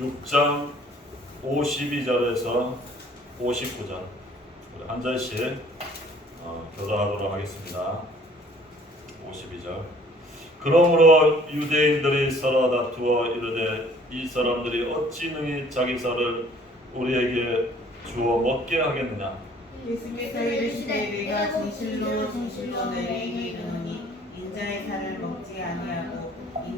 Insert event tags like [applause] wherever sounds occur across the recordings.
6장 52절에서 59절. 우리 한 절씩 어, 교도하도록 하겠습니다. 52절. 그러므로 유대인들이 서로 다투어 이르되 이 사람들이 어찌 능히 자기 살을 우리에게 주어 먹게 하겠느냐? 예수께서 이르시되 내가 진실로 진실로 너희에게 이르노니 인자의 살을 먹지 아니하고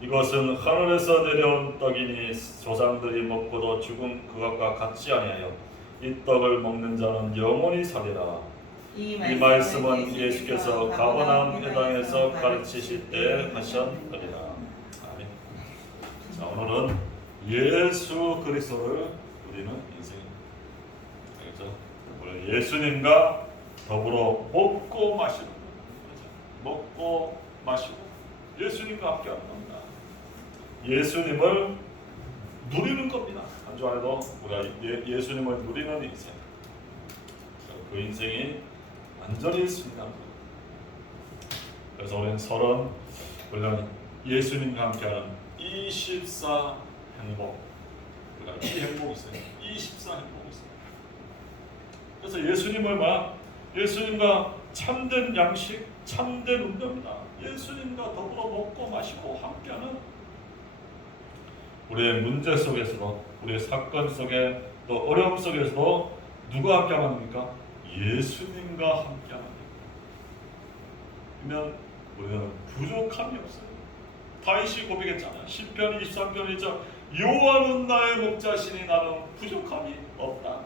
이것은 하늘에서 내려온 떡이니 조상들이 먹고도 죽은 그것과 같지 아니하여 이 떡을 먹는 자는 영원히 살리라 이 말씀은 예수께서 가버나움 회당에서 가르치실 때 하셨느니라 아멘. 자 오늘은 예수 그리스도를 우리는 인생 알겠죠? 오늘 예수님과 더불어 먹고 마시는 거 그렇죠? 먹고 마시고 예수님과 함께하는. 예수님을 누리는 겁니다. 한 주 안에도 우리가 예, 예수님을 누리는 인생. 그 인생이 완전히 있습니다. 그래서 우리는 서론 물론 예수님과 함께하는 24 행복. 우리가 이 행복이 있어요. 24 행복이 있어요. 그래서 예수님을 막 예수님과 참된 양식, 참된 운동이다. 예수님과 더불어 먹고 마시고 함께하는 우리의 문제 속에서도 우리의 사건 속에 또 어려움 속에서도 누가 함께 합니까? 예수님과 함께 합니다. 그러면 우리는 부족함이 없어요. 다윗이 고백했잖아요. 10편 23편이죠. 여호와는 나의 목자시니 나는 부족함이 없다.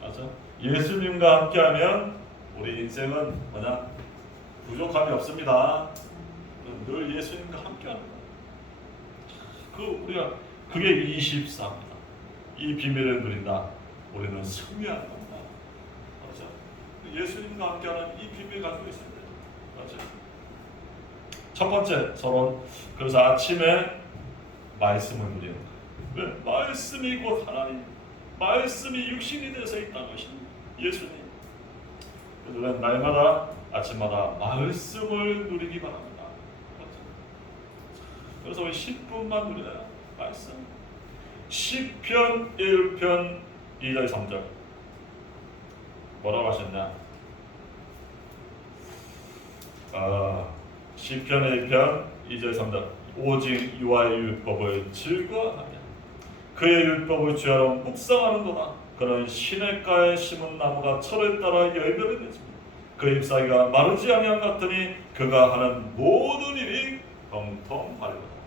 맞아? 예수님과 함께하면 우리 인생은 뭐냐? 부족함이 없습니다. 늘 예수님과 함께하는 거야. 그 우리가 그게 24입니다. 이 비밀을 누린다. 우리는 승리하는 겁니다. 맞아? 예수님과 함께하는 이 비밀 있어야 돼. 맞아? 첫 번째 서론. 그래서 아침에 말씀을 누리는 거야. 왜? 말씀이 곧 하나님. 말씀이 육신이 돼서 있다는 것이 예수님. 우리는 날마다 아침마다 말씀을 누리기 바랍니다. 그래서 우리 10분만 누리나요? 말씀. 10편 1편 2절 3절. 뭐라고 하셨냐? 아, 10편 1편 2절 3절. 오직 유아의 율법을 즐거워하며 그의 율법을 주하러 묵상하는도다. 그는 시냇가에 심은 나무가 철을 따라 열매를 맺습니다. 그 잎사귀가 마르지 아니한 같으니 그가 하는 모든 일이 형통하리로다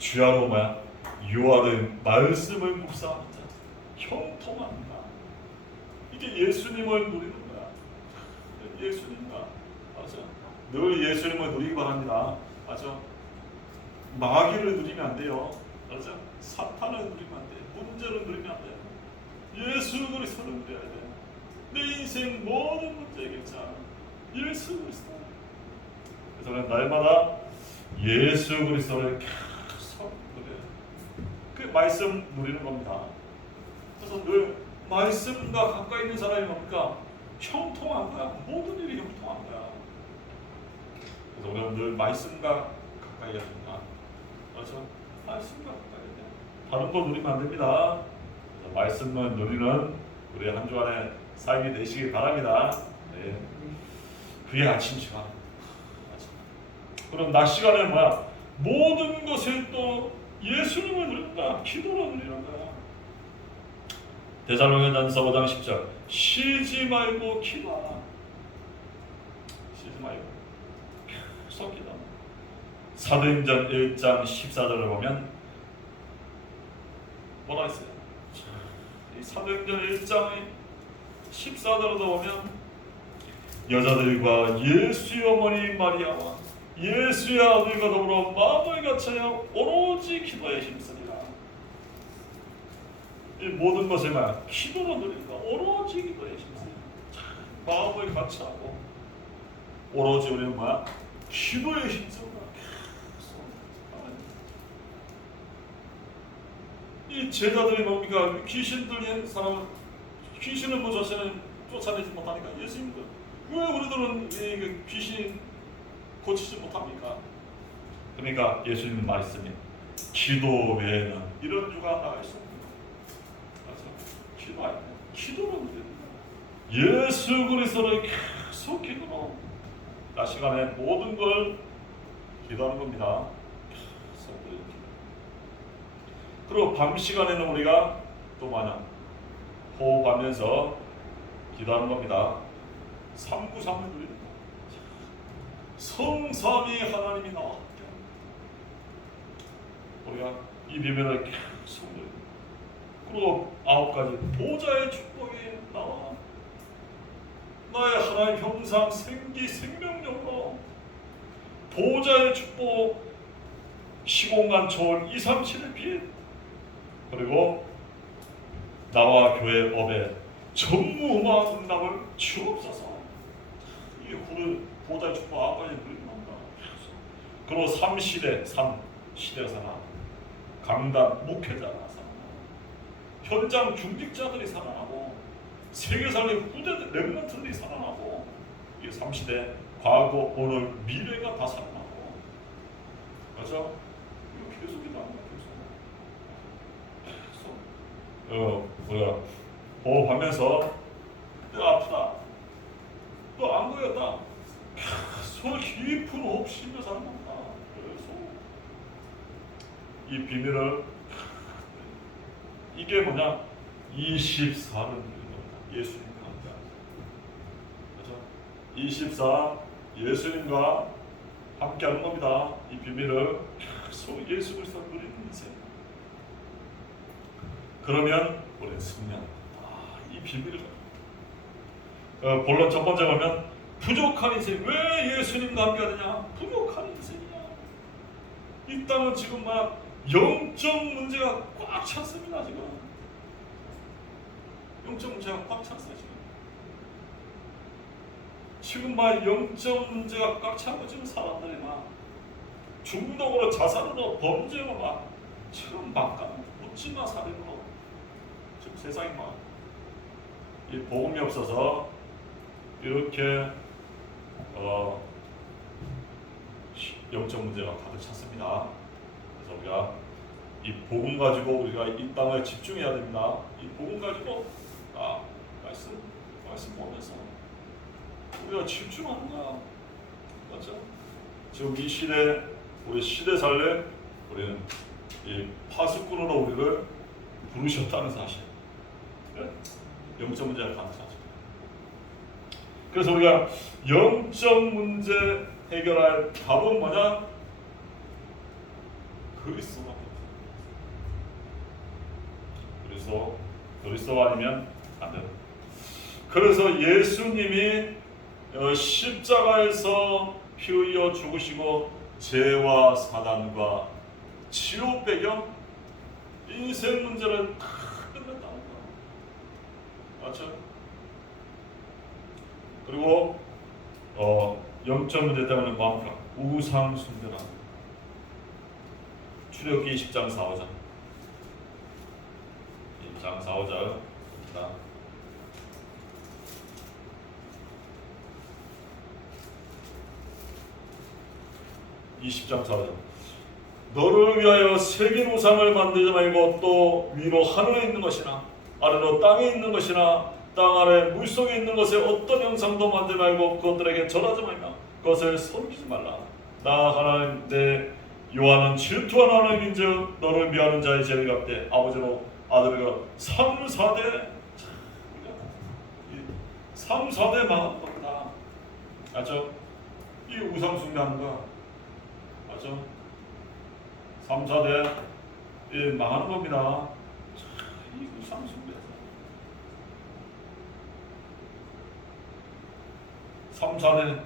주야로 뭐야? 유아의 말씀을 묵상하자. 형통합니다 이게 예수님을 누리는 거야. 예수님과 맞아. 늘 예수님을 누리기 바랍니다. 맞아. 마귀를 누리면 안 돼요. 맞아. 사탄을 누리면 안 돼요 문제를 누리면 안 돼요 예수 그리스도를 누려야 돼요 내 인생 모든 문제 해결자. 예수 그리스도. 그래서 날마다 예수 그리스도를 그 말씀 누리는 겁니다 그래서 늘 말씀과 가까이 있는 사람이 뭡니까? 형통한 거야 모든 일이 형통한 거야 그래서 우리는 늘 말씀과 가까이 해야 됩니다 그렇죠? 말씀과 가까이 해야 돼요 다른 거 누리면 안 됩니다 그래서 말씀만 누리는 우리 한 주간의 삶이 되시길 바랍니다. 네. 그게 아침 시간. 그럼 낮 시간에 뭐야? 모든 것을 또 예수님을 거야. 기도로 누리는 거야. 대사로행전서 5장 10절 쉬지 말고 기도하라. 쉬지 말고 계속 기도. 사도행전 1장 14절을 보면 뭐라 했어요? 이 사도행전 1장 14절에도 보면 여자들과 예수의 어머니 마리아와 예수의 아들과 더불어 마음을 갖춰야 오로지 기도에 힘쓰리라. 이 모든 것을 말 기도로 누린다. 오로지 기도에 힘쓰리라. 마음을 갖춰하고 오로지 우리는 뭐야? 기도에 힘쓴다. 이 제자들이 뭡니까? 귀신 들린 사람, 귀신을 뭐 자신은 쫓아내지 못하니까 예수님도 왜 우리들은 이 귀신 고치지 못합니까? 그러니까 예수님 말씀이 기도 외에는 이런 유가 수 없는 그래서 기도 아니야. 기도로 드립니다. 예수 그리스도를 계속 기도로 나 시간에 모든 걸 기도하는 겁니다. 계속 기도. 그리고 밤 시간에는 우리가 또 뭐냐 호흡하면서 기도하는 겁니다. 삼구삼을 누립니다. 성삼이 하나님이 나와 함께합니다. 우리가 이 비밀을 계속 누립니다. 그리고 아홉 가지 보좌의 축복이 나와 나의 하나님 형상 생기 생명력으로 보좌의 축복 시공간 초월 2, 3, 7의 빛 그리고 나와 교회 업에 전무후무한 응답을 주옵소서 이게 구를 보좌의 축복 아홉 가지 누린다 그리고 3시대 3 시대사나 강단 목회자가 살아나고 현장 중직자들이 살아나고 세계사의 후대들 랩런트들이 살아나고 이 3시대 과거 오늘 미래가 다 살아나고. 그렇죠? 이거 계속 기도하는 거야 계속. 계속. 어 뭐야. 호흡하면서 너 아프다. 너안 거였다 계속 깊은 쉬며 사는 겁니다 계속 이 비밀을 [laughs] 이게 뭐냐 24는 예수님과 함께 그렇죠? 24 예수님과 함께 하는 겁니다. 이 비밀을 계속 예수 그리스도 누리는 인생. 그러면 우리는 승리한다. 아, 이 비밀을 어, 본론 첫 번째 보면 부족한 인생 왜 예수님과 함께 하느냐? 부족한 인생이야. 이 땅은 지금 막 영적 문제가 꽉 찼습니다 지금. 영적 문제가 꽉 찼어요 지금. 지금 막 영적 문제가 꽉 차고 지금 사람들이 막 중독으로 자살으로 범죄로 막 지금 막가 묻지마 살인으로 지금 세상이 막이 복음이 없어서 이렇게 어 시- 영적 문제가 가득 찼습니다. 그래서 우리가 이 복음 가지고 우리가 이 땅에 집중해야 됩니다. 이 복음 가지고 아 말씀 말씀 보면서 우리가 거야. 맞죠? 지금 이 시대 우리 시대 살래 우리는 이 파수꾼으로 우리를 부르셨다는 사실. 네? 영적 문제가 가능하죠. 그래서 우리가 영적 문제 해결할 답은 뭐냐? 없어요. 그래서 그리스도 아니면 안 돼요. 그래서 예수님이 어, 십자가에서 피 흘려 죽으시고 죄와 사단과 지옥 배경 인생 문제를 다 끝냈다는 거야. 맞죠? 그리고 어, 영적 문제 때문에 뭐합니까? 우상 숭배라. 출애굽기 10장 4절. 10장 4절입니다. 20장 4절 너를 위하여 새긴 우상을 만들지 말고 또 위로 하늘에 있는 것이나 아래로 땅에 있는 것이나 땅 아래 물속에 있는 것에 어떤 형상도 만들지 말고 그것들에게 절하지 말며 그것을 섬기지 말라 나 하나님 내 요한은 질투한 하나님인즉 너를 미하는 자의 죄를 갚되 아버지로 아들과 3, 4대 3, 4대 망한 겁니다 맞죠? 이 우상 숭배하는 거 맞죠? 3, 4대 예, 망하는 겁니다. 이 우상 숭배. 3, 4대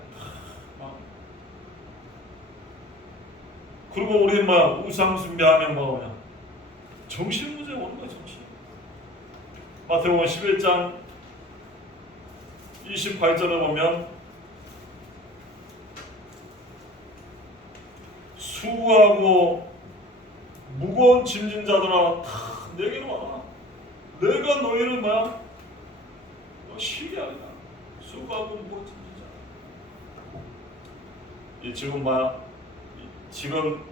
그리고 우리 막 우상 숭배하면 뭐냐 정신 문제 오는 거야 정신. 마태복음 11장 28절에 보면 수고하고 무거운 짐진 자들아 다 내게로 와라. 내가 너희를 뭐야? 너 쉬게 하리라. 수고하고 무거운 지금? 이 지금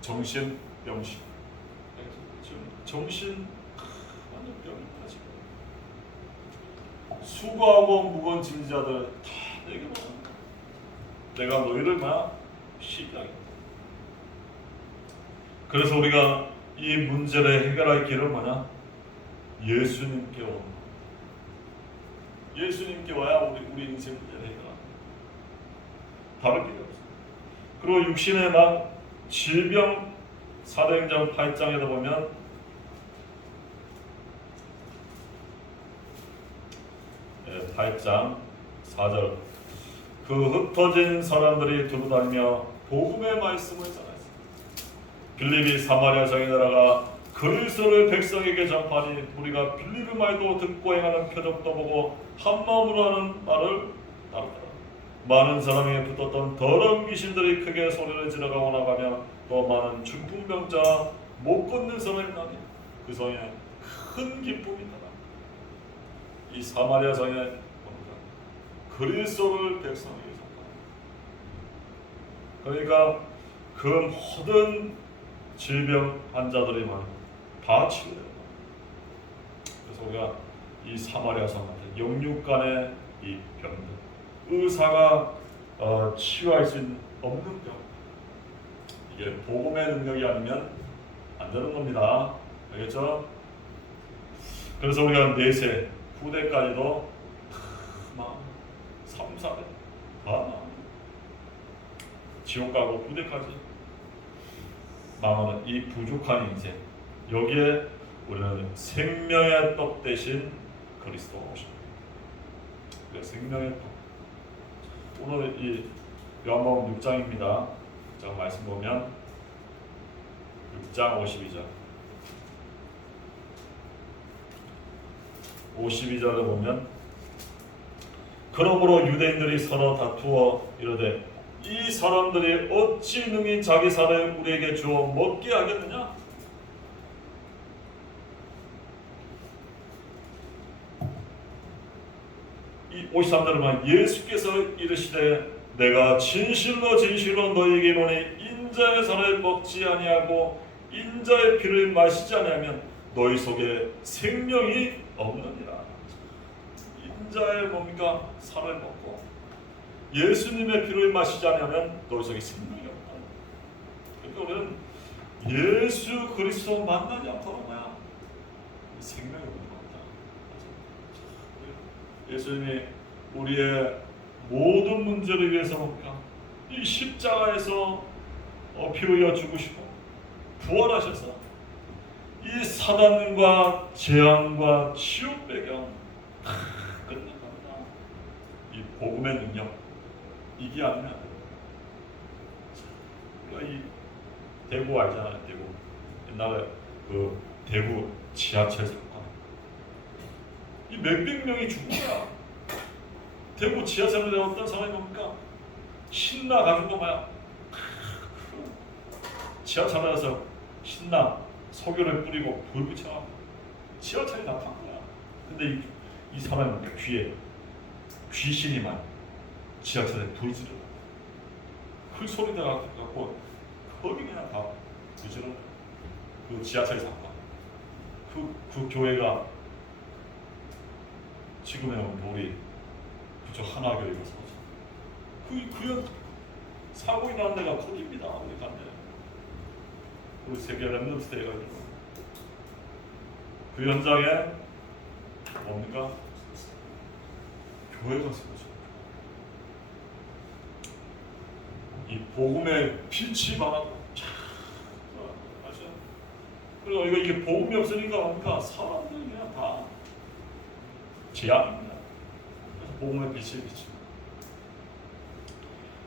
정신 병신. 지금 정신 완전 병이다 지금. 수고하고 무거운 짐진 자들 다 내게로 와라. 내가 너희를? 쉬게 하겠다. 그래서 우리가 이 문제를 해결할 길은 뭐냐? 예수님께 거. 예수님께 와야 우리 우리 인생 문제를 해결합니다. 다른 없어. 그리고 육신의 막 질병 사도행전 8장에도 보면 예, 8장 4절 그 흩어진 사람들이 두루다니며 복음의 말씀을 전했습니다. 빌립이 사마리아 성에 들어가 그리스도를 백성에게 전파하니 우리가 빌립의 말도 듣고 행하는 표적도 보고 한 마음으로 하는 말을 따르더라. 많은 사람이 붙었던 더러운 귀신들이 크게 소리를 지르고 나가며 또 많은 중풍병자 못 걷는 사람이 나니 그 성에 큰 기쁨이 나라. 이 사마리아 성에 보니까 그리스도를 백성에게 전파하니 그러니까 그 모든 질병 환자들이 다 치유돼요. 그래서 우리가 이 사마리아 성한테 영육간의 이 병들, 의사가 어, 치유할 수 없는 병, 이게 복음의 능력이 아니면 안 되는 겁니다. 알겠죠? 그래서 우리가 내세 후대까지도 막 3, 4대 다 지옥 가고 후대까지 망하는 이 부족한 인생 여기에 우리는 생명의 떡 대신 그리스도가 오십니다. 그 생명의 떡. 오늘 이 요한복음 6장입니다. 제가 말씀 보면 6장 52절. 52절을 보면 그러므로 유대인들이 서로 다투어 이르되 이 사람들이 어찌 능히 자기 살을 우리에게 주어 먹게 하겠느냐? 이 53절은 예수께서 이르시되 내가 진실로 진실로 너희에게 이르노니 인자의 살을 먹지 아니하고 인자의 피를 마시지 아니하면 너희 속에 생명이 없느니라. 인자의 뭡니까? 살을 먹고 예수님의 피를 마시지 않으면 너희 속에 생명이 없다. 그러니까 우리는 예수 그리스도 만나지 않고는 뭐야? 생명이 없는 겁니다. 예수님이 우리의 모든 문제를 위해서 뭡니까? 이 십자가에서 어, 피 흘려 죽으시고 부활하셔서 이 사단과 재앙과 치욕 배경 다 끝낸 겁니다. 이 복음의 능력 이게 아니면 우리가 이 대구 알잖아요 대구 옛날에 그 대구 지하철 사건 이 몇백 명이 죽은 거야 대구 지하철에 어떤 사람이 뭡니까? 신나 가지고 뭐야 지하철에서 신나 석유를 뿌리고 불 붙여 지하철이 다탄 거야 근데 이, 이 뭡니까 귀에 귀신이만 지하철에 불 지르고 그 소리 나갖고 거기 그냥 다 부지런 그 지하철 사건 그, 그 교회가 지금의 우리 그 저 하나교회가 서서 그, 그 사고이 난 데가 거기입니다 우리 간데 우리 세계 있고. 그 현장에 뭡니까 교회가 세워져 이 복음의 빛이 많아도 맞아. 그리고 이거 이게 복음이 없으니까 뭡니까 사람들이 그냥 다. 그래서 복음의 빛이 비치.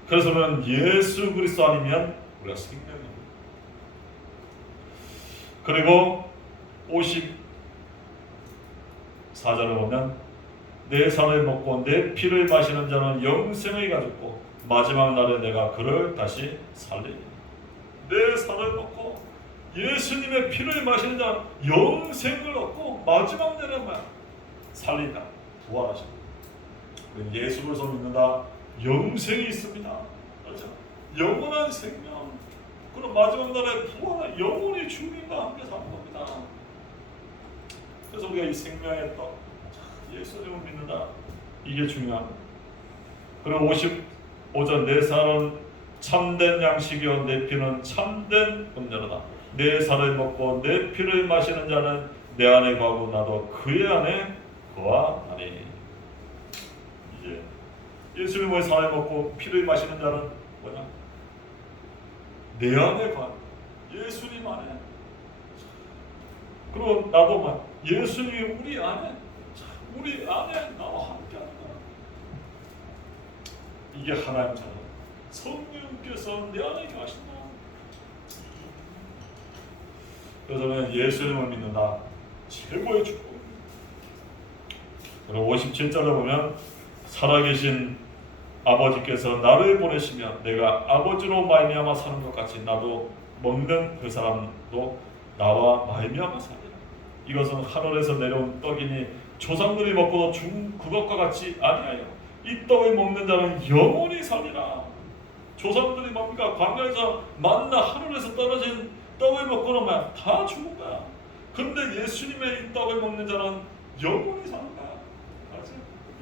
그래서는 예수 그리스도 아니면 우리가 없는 그리고 54절을 보면 내 살을 먹고 내 피를 마시는 자는 영생을 가졌고 마지막 날에 내가 그를 다시 살리리. 내 살을 먹고 예수님의 피를 마시는 자는 영생을 얻고 마지막 날에? 살린다. 부활하신다. 우리 예수 그리스도 믿는다. 영생이 있습니다. 그렇죠? 영원한 생명. 그럼 마지막 날에 부활, 영원히 주님과 함께 사는 겁니다. 그래서 우리가 이 생명의 떡, 예수님을 믿는다. 이게 중요한. 그리고 55절 내 살은 참된 양식이요 내 피는 참된 음료로다. 내 살을 먹고 내 피를 마시는 자는 내 안에 거하고 나도 그의 안에 거하나니. 예수님의 살을 먹고 피를 마시는 자는 뭐냐? 내 안에 관 예수님 안에. 그리고 나도 막 예수님이 우리 안에 우리 안에 나와 함께하는 거야. 이게 하나님 자녀 성령께서 내 안에 계신다. 그래서 저는 예수님을 믿는다 최고의 축복. 그리고 57절에 보면 살아계신 아버지께서 나를 보내시며 내가 아버지로 말미암아 사는 것 같이 나도 먹는 그 사람도 나와 말미암아 살리라. 이것은 하늘에서 내려온 떡이니 조상들이 먹고도 준 그것과 같이 아니하여 이 떡을 먹는 자는 영원히 살리라. 조상들이 뭡니까? 광야에서 만나 하늘에서 떨어진 떡을 먹고는? 다 죽은 거야. 근데 예수님의 이 떡을 먹는 자는 영원히. 알지?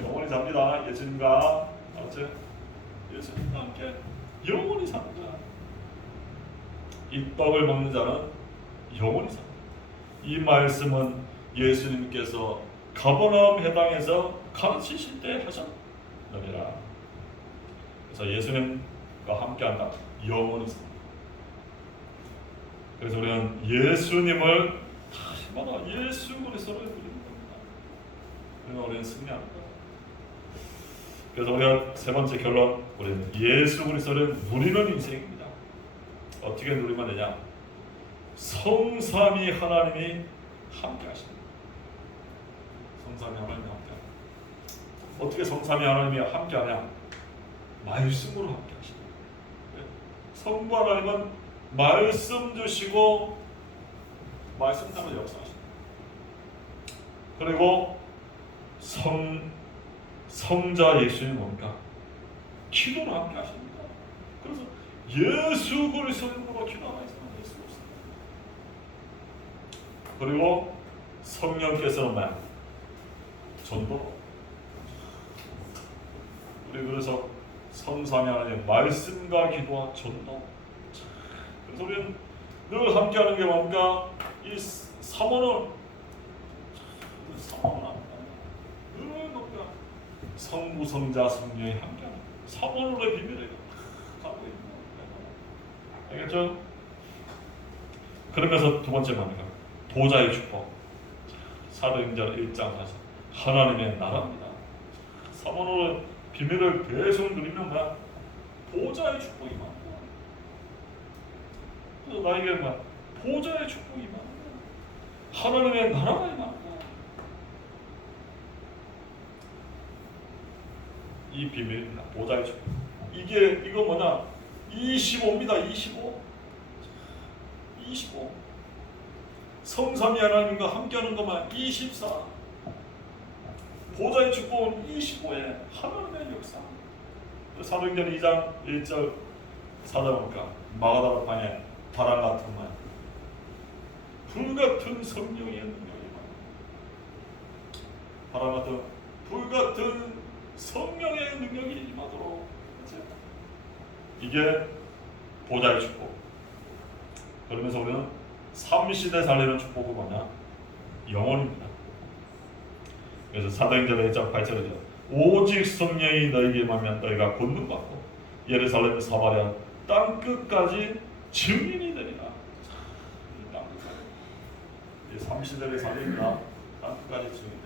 영원히 삽니다. 예수님과 알았지? 예수님과 함께 영원히 거야. 이 떡을 먹는 자는 영원히 산다. 이 말씀은 예수님께서 가버나움 해당에서 가르치실 때 하셨느니라. 그래서 예수님과 함께한다. 영원히 산다. 그래서 우리는 예수님을 다시 말하 예수 그리스도를 부르는 겁니다. 그러면 우리는 승리합니다. 그래서 우리가 세 번째 결론 우리는 예수 그리스도를 누리는 인생입니다. 어떻게 누리면 되냐? 성삼위 하나님이 함께 하십니다. 성삼위 하나님이 함께 합니다. 어떻게 성삼위 하나님이 함께 하냐? 말씀으로 함께 하십니다. 네. 성부 하나님은 말씀 주시고 말씀 따라 역사하십니다. 그리고 성 성자 예수님 뭡니까? 기도를 함께 하십니다. 그래서 예수 그리스도로 기도하고 있으면 예수 그리스도. 그리고 성령께서는 뭐야? 전도. 우리 그래서 성삼위 하나님 말씀과 기도와 전도. 그래서 우리는 늘 함께하는 게 뭡니까? 이 삼원을 뭡니까? 성부 성자 성령이 함께하는 삼원으로의 비밀이에요. 가고 있는 거예요. 알겠죠? 그러면서 두 번째 뭡니까? 보좌의 축복. 사도행전 1장 4절 하나님의 나라입니다. 삼원으로 비밀을 계속 누리면 뭐야? 보좌의 축복이 많아. 그래서 나에게 뭐야? 보좌의 축복이 많아. 하나님의 나라가 많아. 이 비밀입니다. 보좌의 축복. 이게 이거 뭐냐? 25입니다. 25. 25. 성삼위 하나님과 함께하는 것만 24. 보좌의 축복은 25에 하나님의 역사. 사도행전 2장 1절 사도니까 마가다라 방에 바람 같은 말, 불 같은 성령의 능력이 많아. 바람 같은 불 같은 성령의 능력이 임하도록 그렇지? 이게 보좌의 축복. 그러면서 우리는 삼시대 살리는 축복은 뭐냐? 영원입니다. 그래서 사도행전 1장 8절에서 오직 성령이 너에게 임하면 너희가 권능받고 예루살렘 사마리아 땅 끝까지 증인이 되리라. 이땅 끝까지. 이 삼시대를 살린다. 땅 끝까지 증인이 되리라.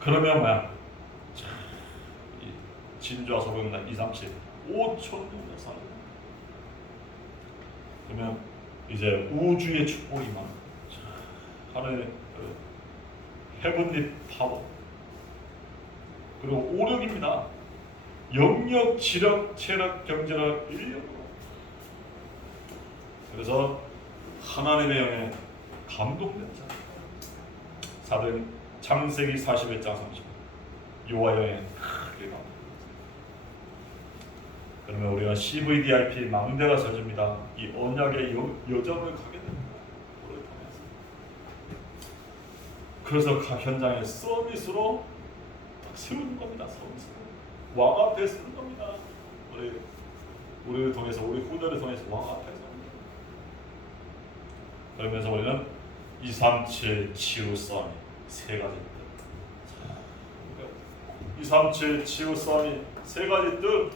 그러면 뭐야? 자, 이 진주와 소금나 2, 3, 7 5천 년을 살려. 그러면 이제 우주의 축복이 막 하늘의 그 헤븐리 파워 그리고 오력입니다. 영역, 지력, 체력, 경제력, 인력으로 그래서 하나님의 영에 감동된 자 사도행 창세기 41장 30 요와 여행 크게 감 그러면 우리가 CVDIP 망대가 서집니다. 이 언약의 여, 여정을 가게 됩니다. 그래서 각 현장에 서비스로 딱 세우는 겁니다. 서비스로 왕 앞에 쓰는 겁니다. 우리 우리를 통해서 우리 후대를 통해서 왕 앞에 서 그러면서 우리는 237 치유 싸움이 세 가지 뜻. 237 치유 싸움이 세 가지 뜻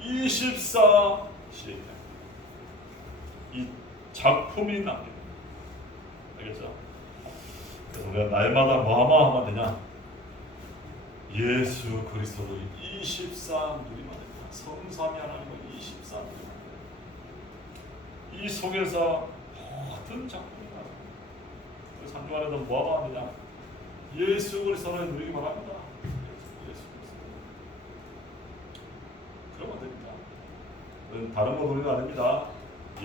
24시 이 작품이 남깁니다. 알겠죠? 그래서 우리가 날마다 뭐하마 하면 되냐? 예수 그리스도를 24 누리면 됩니다. 성삼위 하나님을 24 누리면 됩니다. 이 속에서 모든 작품이 나요. 그래서 한 주간에도 뭐하마 하면 되냐? 예수 그리스도를 누리기 바랍니다. 예수, 그리스도. 그러면 됩니다. 그건 다른 거 누리면 안 됩니다.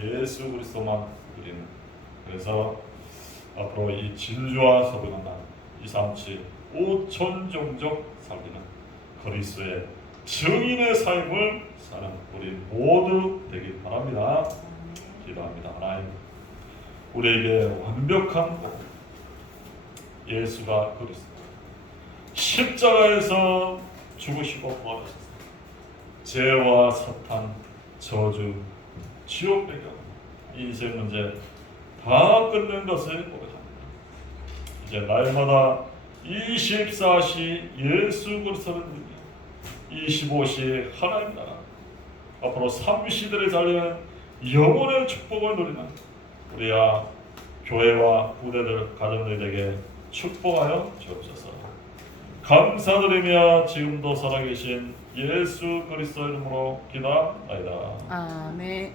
예수 그리스도만 누리는. 그래서 앞으로 이 진주와 서부는 날, 237 5천 종족 살리는 그리스도의 증인의 삶을 사는 우리 모두 되길 바랍니다. 기도합니다. 하나님, 우리에게 완벽한 복, 예수가 그리스도 십자가에서 죽으시고 부활하셨습니다. 죄와 사탄, 저주, 지옥 배경, 인생 문제 다 끊는 것을 고백합니다. 이제 날마다 24시 예수 그리스도를 누리며 25시 하나님 나라 앞으로 3시대를 살리는 영원의 축복을 누리는 우리야 교회와 후대들 가정들에게 축복하여 주옵소서. 감사드리며 지금도 살아계신 예수 그리스도 이름으로 기도하나이다. 아멘.